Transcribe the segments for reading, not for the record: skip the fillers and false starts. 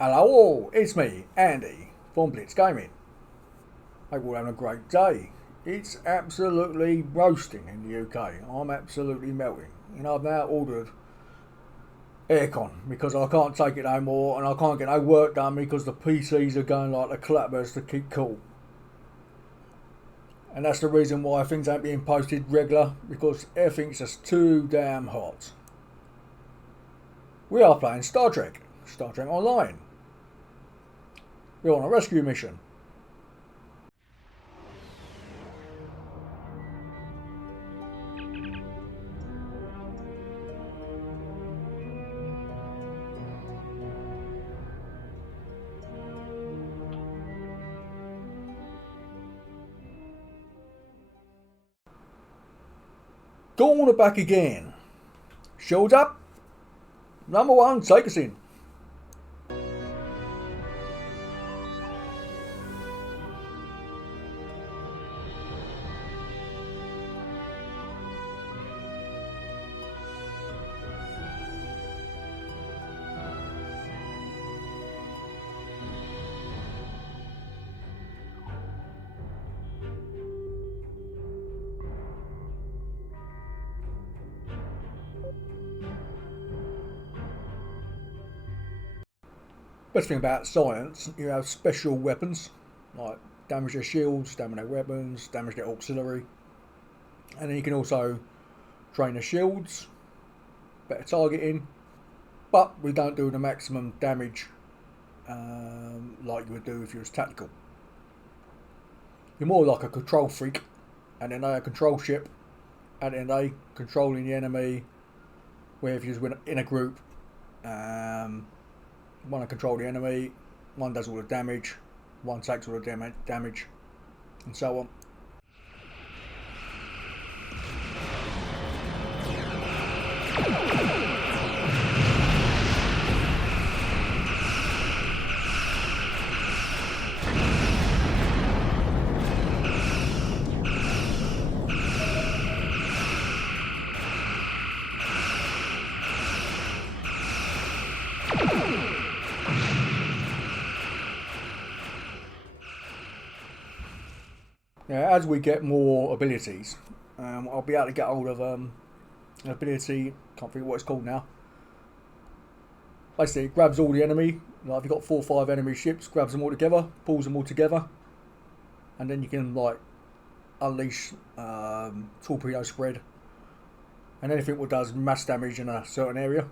Hello all, it's me, Andy, from Blitz Gaming. Hope you're all having a great day. It's absolutely roasting in the UK. I'm absolutely melting. I've now ordered aircon because I can't take it no more and I can't get no work done because the PCs are going like the clappers to keep cool. And that's the reason why things ain't being posted regular, because everything's just too damn hot. We are playing Star Trek Online. We're on a rescue mission. Gorn are back again. Shields up. Number one, take us in. Best thing about science, you have special weapons, like damage their shields, damage their weapons, damage their auxiliary. And then you can also train the shields, better targeting, but we don't do the maximum damage like you would do if you was tactical. You're more like a control freak, and then they control ship, and then they controlling the enemy, where if you're in a group, one to control the enemy, one does all the damage, one takes all the damage, and so on. Now, as we get more abilities, I'll be able to get hold of an ability, can't think what it's called now. Basically, it grabs all the enemy, like if you've got 4 or 5 enemy ships, grabs them all together, pulls them all together, and then you can like unleash torpedo spread, and anything that does mass damage in a certain area.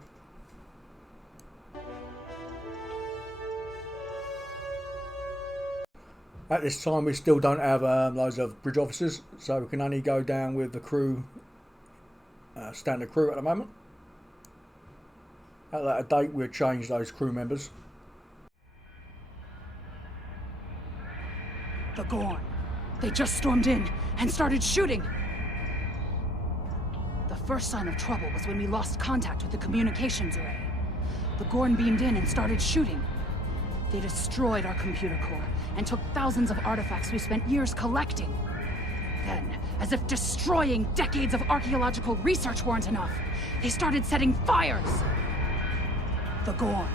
At this time we still don't have loads of bridge officers, so we can only go down with the crew, standard crew at the moment. At a later date we'll change those crew members. The Gorn. They just stormed in and started shooting. The first sign of trouble was when we lost contact with the communications array. The Gorn beamed in and started shooting. They destroyed our computer core and took thousands of artifacts we spent years collecting. Then, as if destroying decades of archaeological research weren't enough, they started setting fires. The Gorn.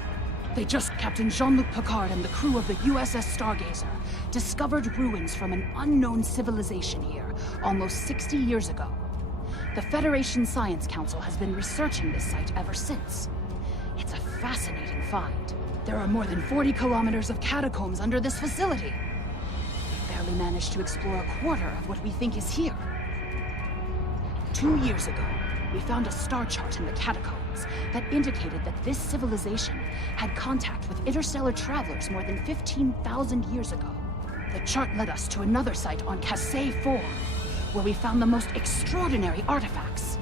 Captain Jean-Luc Picard and the crew of the USS Stargazer discovered ruins from an unknown civilization here almost 60 years ago. The Federation Science Council has been researching this site ever since. It's a fascinating find. There are more than 40 kilometers of catacombs under this facility. We barely managed to explore a quarter of what we think is here. 2 years ago, we found a star chart in the catacombs that indicated that this civilization had contact with interstellar travelers more than 15,000 years ago. The chart led us to another site on Cassay 4, where we found the most extraordinary artifacts.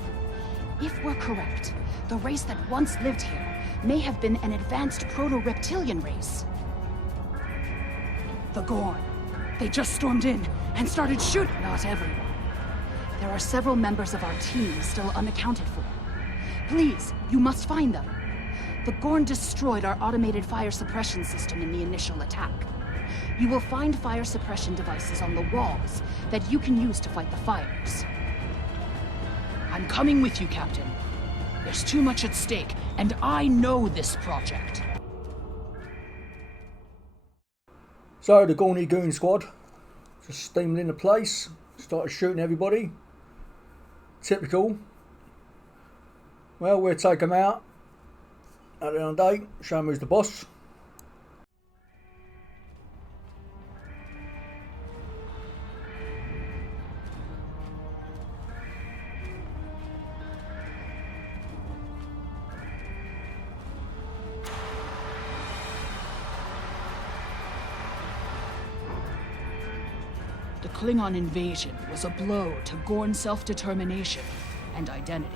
If we're correct, the race that once lived here may have been an advanced proto-reptilian race. The Gorn. They just stormed in and started shooting. Not everyone. There are several members of our team still unaccounted for. Please, you must find them. The Gorn destroyed our automated fire suppression system in the initial attack. You will find fire suppression devices on the walls that you can use to fight the fires. I'm coming with you, Captain. There's too much at stake, and I know this project. So the Gorny Goon Squad just steamed into place, started shooting everybody. Typical. Well, we'll take them out at the end of the day, show them who's the boss. The Klingon invasion was a blow to Gorn self-determination and identity.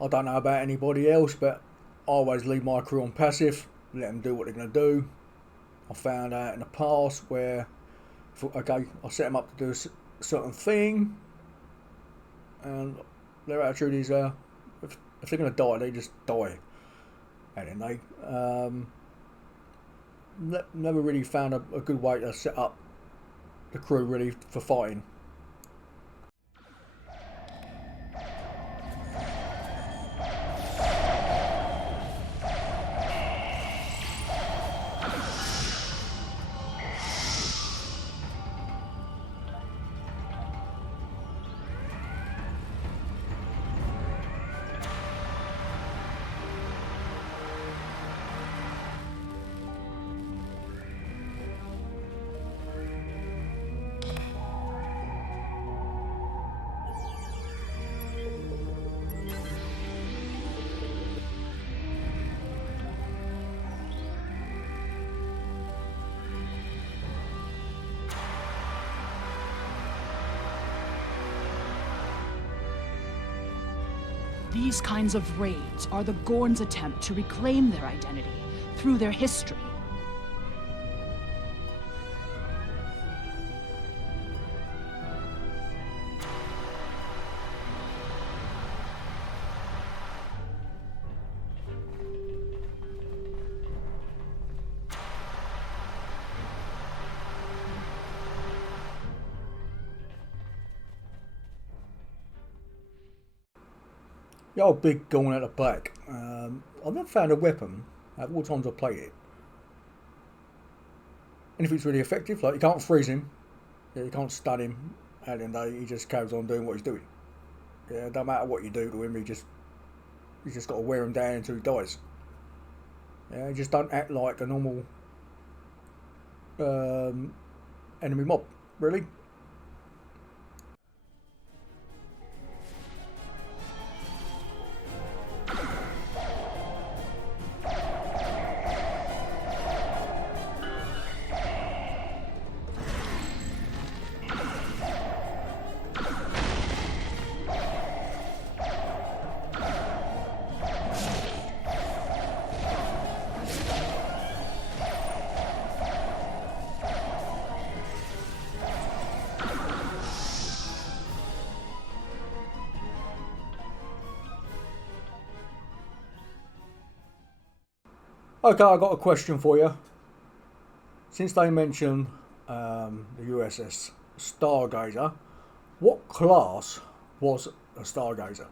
I don't know about anybody else, but I always leave my crew on passive, let them do what they're going to do. I found out in the past where, okay, I set them up to do a certain thing, and their attitude is, if they're going to die, they just die. And then they never really found a good way to set up the crew really for fighting. These kinds of raids are the Gorn's attempt to reclaim their identity through their history. The old big Gorn at the back. I've never found a weapon at all times I've played it. And if it's really effective, like you can't freeze him, you can't stun him, at the end of the day he just carries on doing what he's doing. Yeah, it don't matter what you do to him, you just got to wear him down until he dies. Yeah, just don't act like a normal enemy mob, really. Okay, I got a question for you. Since they mentioned the USS Stargazer, what class was a Stargazer?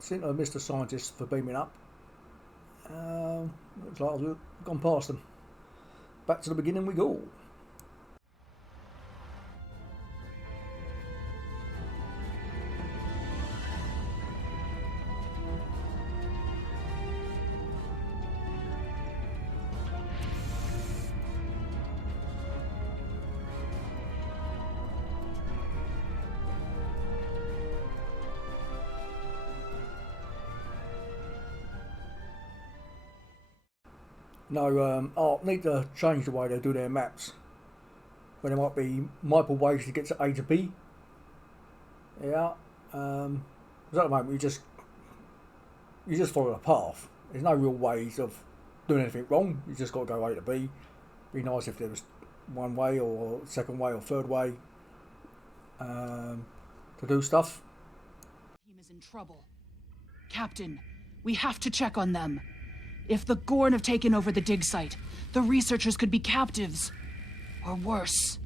Since I missed a scientist for beaming up. Looks like I've gone past them. Back to the beginning we go. No, Arc need to change the way they do their maps. Where there might be multiple ways to get to A to B. Yeah. Because at the moment you just follow a path. There's no real ways of doing anything wrong. You just got to go A to B. Be nice if there was one way or second way or third way to do stuff. The team is in trouble. Captain, we have to check on them. If the Gorn have taken over the dig site, the researchers could be captives. Or worse.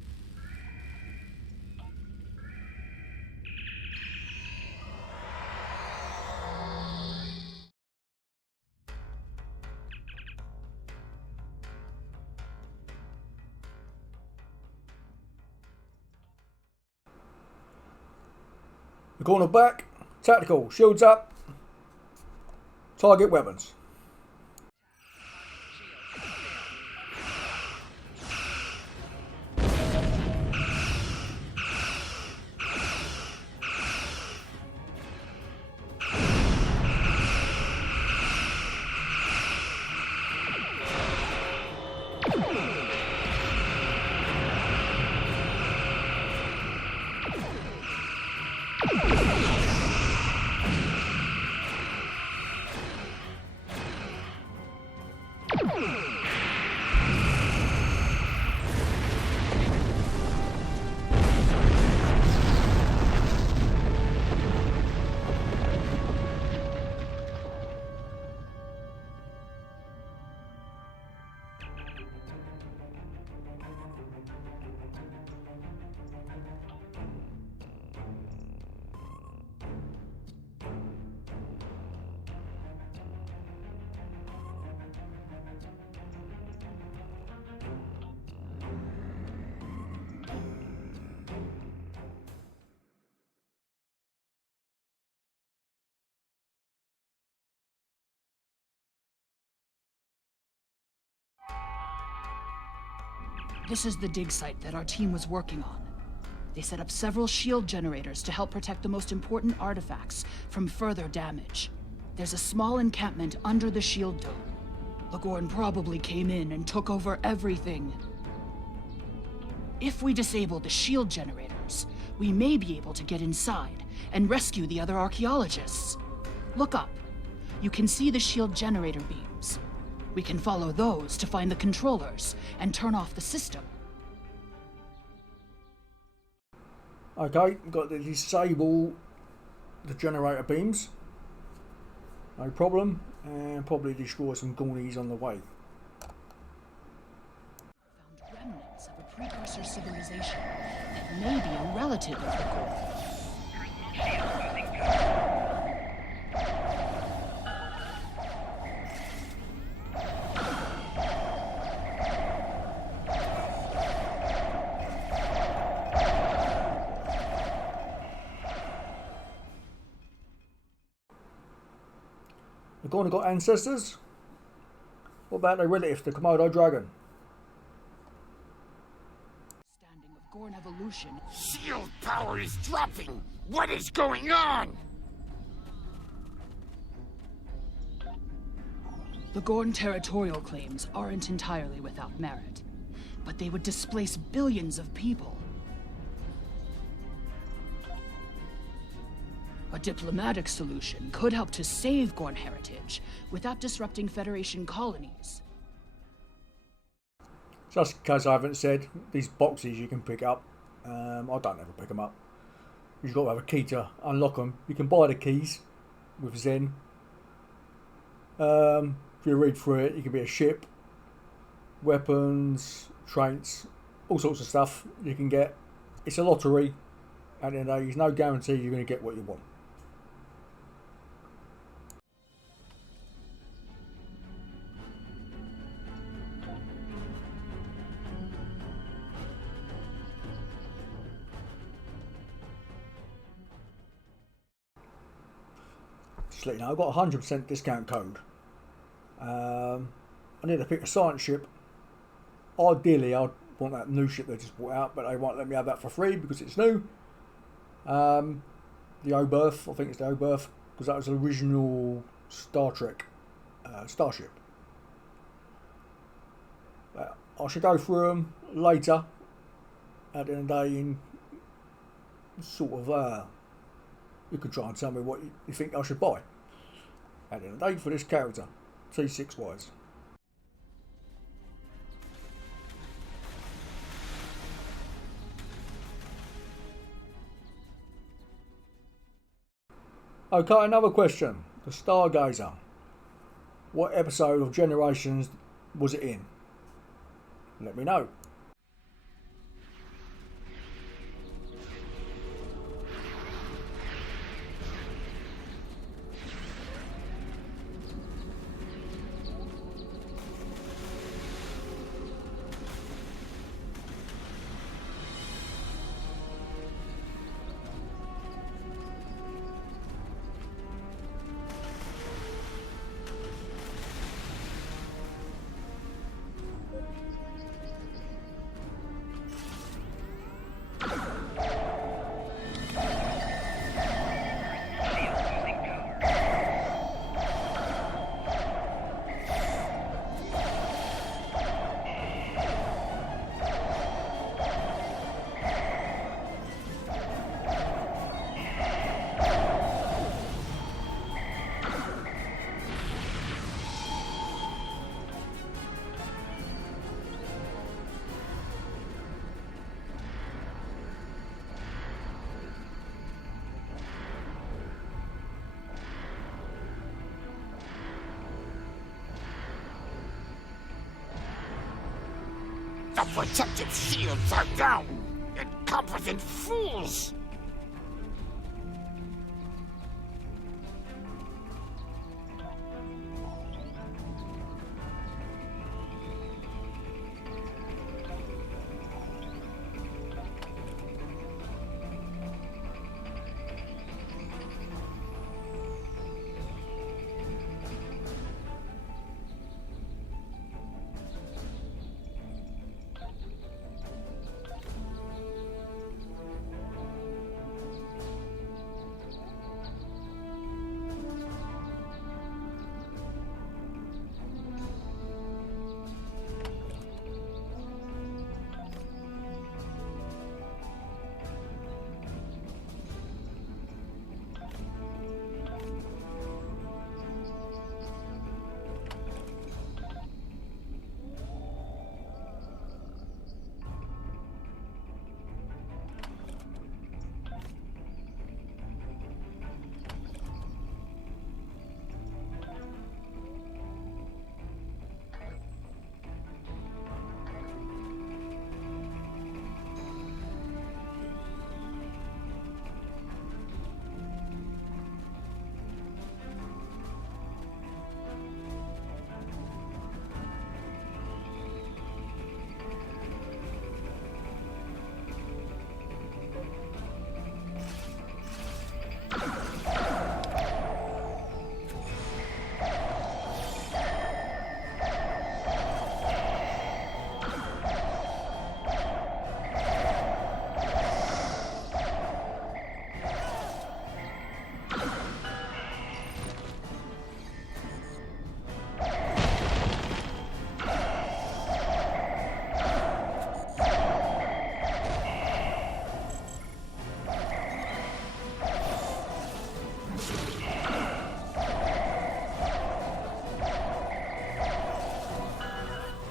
The corner back, tactical, shields up, target weapons. This is the dig site that our team was working on. They set up several shield generators to help protect the most important artifacts from further damage. There's a small encampment under the shield dome. The Gorn probably came in and took over everything. If we disable the shield generators, we may be able to get inside and rescue the other archaeologists. Look up. You can see the shield generator beams. We can follow those to find the controllers and turn off the system. Okay, we've got to disable the generator beams. No problem. And probably destroy some Gornies on the way. Found remnants of a precursor civilization that may be a relative of the Gorn. The Gorn got ancestors? What about their relative, the Komodo dragon? Standing of Gorn evolution. Shield power is dropping! What is going on? The Gorn territorial claims aren't entirely without merit, but they would displace billions of people. A diplomatic solution could help to save Gorn heritage without disrupting Federation colonies. Just in case I haven't said, these boxes you can pick up. I don't ever pick them up. You've got to have a key to unlock them. You can buy the keys with Zen. If you read through it, you can be a ship, weapons, traits, all sorts of stuff you can get. It's a lottery, and there's no guarantee you're going to get what you want. let you know, I've got a 100% discount code. I need to pick a science ship. Ideally, I'd want that new ship they just brought out, but they won't let me have that for free because it's new. The Oberth, I think it's the Oberth, because that was the original Star Trek starship. I should go through them later. At the end of the day, in sort of, you can try and tell me what you think I should buy. At the end of the day, for this character, T6 wise. Okay, another question. The Stargazer. What episode of Generations was it in? Let me know. The protective shields are down! Incompetent fools!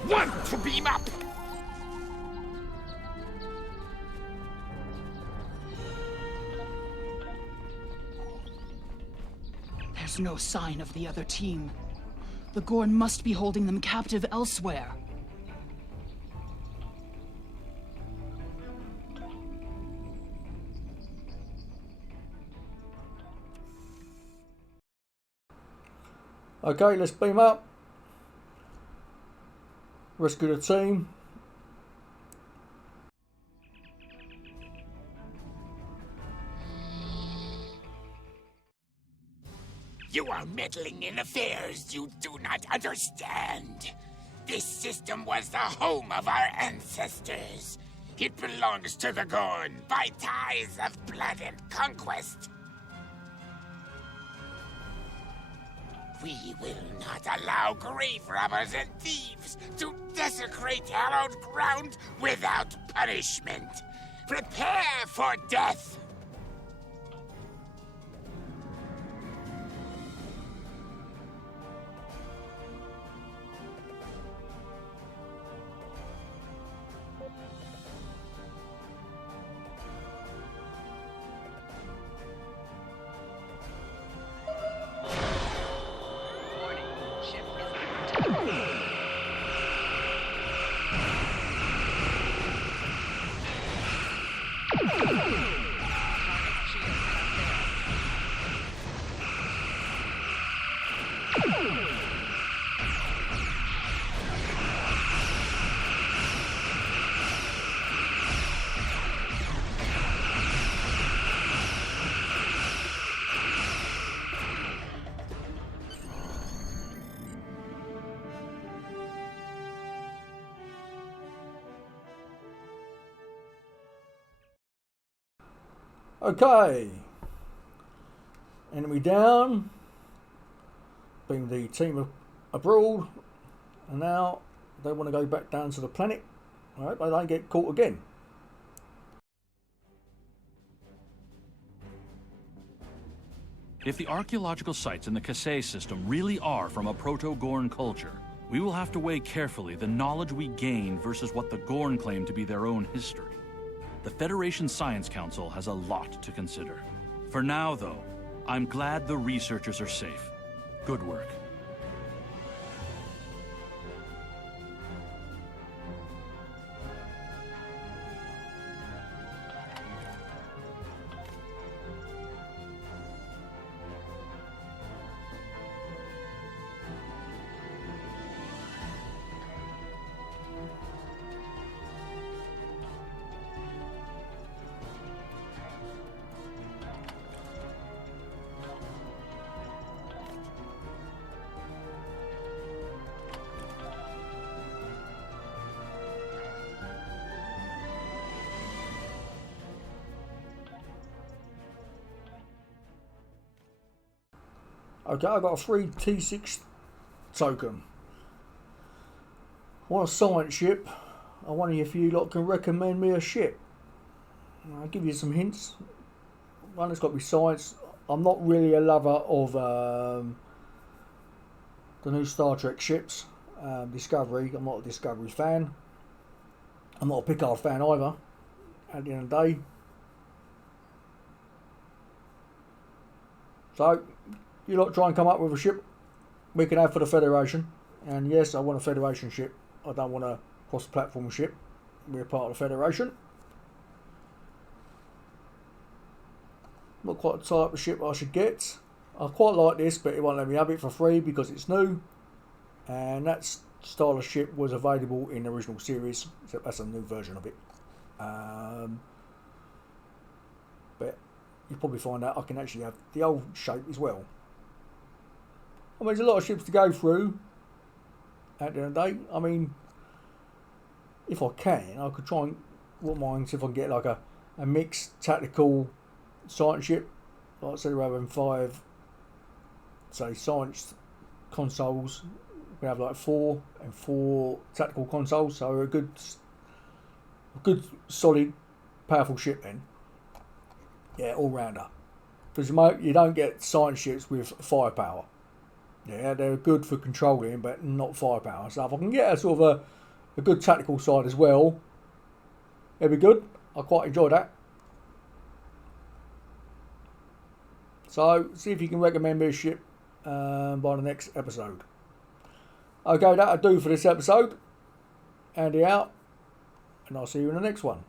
One to beam up! There's no sign of the other team. The Gorn must be holding them captive elsewhere. Okay, let's beam up. Rescue the team. You are meddling in affairs you do not understand. This system was the home of our ancestors. It belongs to the Gorn by ties of blood and conquest. We will not allow grave robbers and thieves to desecrate hallowed ground without punishment. Prepare for death! Okay. Enemy down. Being the team abroad. And now they want to go back down to the planet. I hope they don't get caught again. If the archaeological sites in the Kasei system really are from a proto-Gorn culture, we will have to weigh carefully the knowledge we gain versus what the Gorn claim to be their own history. The Federation Science Council has a lot to consider. For now, though, I'm glad the researchers are safe. Good work. Okay, I've got a free T6 token. I want a science ship. I wonder if you lot can recommend me a ship. I'll give you some hints. One, it's got to be science. I'm not really a lover of the new Star Trek ships. Discovery, I'm not a Discovery fan. I'm not a Picard fan either, at the end of the day. So, you lot try and come up with a ship we can have for the Federation. And yes, I want a Federation ship. I don't want a cross-platform ship. We're part of the Federation. Not quite the type of ship I should get. I quite like this, but it won't let me have it for free because it's new. And that style of ship was available in the original series. So that's a new version of it. But you'll probably find out I can actually have the old shape as well. I mean, there's a lot of ships to go through at the end of the day. I mean, if I can, I could try and, wouldn't mind if I can get like a mixed tactical science ship. Like, say, rather than 5, say, science consoles, we have like 4 and 4 tactical consoles. So a good solid, powerful ship then. Yeah, all rounder. Because you don't get science ships with firepower. Yeah, they're good for controlling, but not firepower. So if I can get a sort of a good tactical side as well, it'd be good. I quite enjoy that. So see if you can recommend me a ship by the next episode. Okay, that'll do for this episode. Andy out, and I'll see you in the next one.